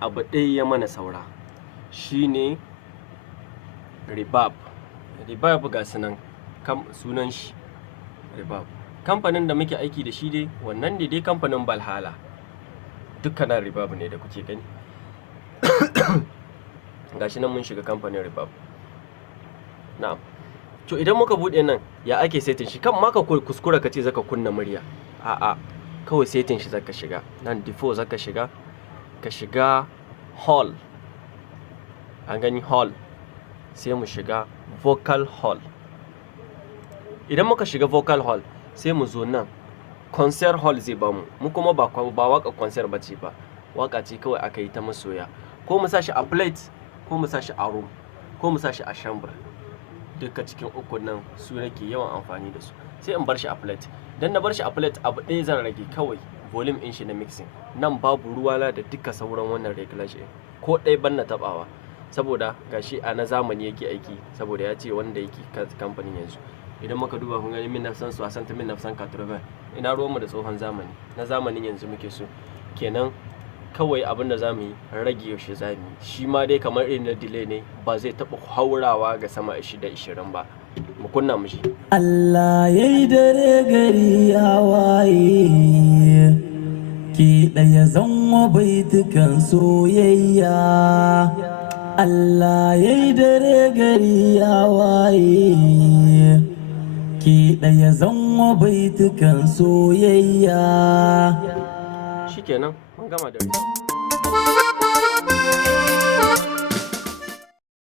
abu ɗaya ya mana saura, shine Rebab ga sunan sunan shi Rebab. Kamfanin da muke aiki da shi dai wannan ne dai kamfanin Valhalla, dukkanin Rebab ne da kuke gani. Gashi nan mun shiga kamfanin Rebab. Na'am. To idan muka bude nan ya ake setting shi, kan ma ka kuskura ka ce zaka kunna murya, a'a kawai setting shi zaka shiga nan, default zaka shiga, ka shiga hall, an gani hall, sai mu shiga vocal hall. Idan muka shiga vocal hall sai mu zo nan concert hall zai bamu, mu kuma ba waka concert bace ba, waka ce kawai aka yi ta masoya, ko mu sashi a plate, ko mu sashi a room, ko mu sashi a chamber. Duka cikin uku nan su nake yawan amfani da su. Sai in bar shi a plate, dan na bar shi a plate abu ɗaya zan rage kawai, volume in shi na mixing. Nan babu ruwana da duka sauran wannan regulation, ko ɗaya ban na tabawa, saboda gashi a na zamani yake aiki, saboda ya ce wanda yake kamfanin yanzu. Idan muka duba kun gani 1960 1980, ina ruwanmu da tsohon zamani, na zamanin yanzu muke so. Kenan kawai abin da za mu yi rage yaushe za mu yi shi ma dai kamar irin na delay ne, ba zai taɓa haurawa ga sama 20 ba. Mu kunna mu shi. Allah ya yi dare gari ya waye, ki ɗaya zanwa baitukan soyayya. Allah ya yi dare gari ya waye, ki ɗaya zanwa baitukan soyayya. Shikenan mun gama da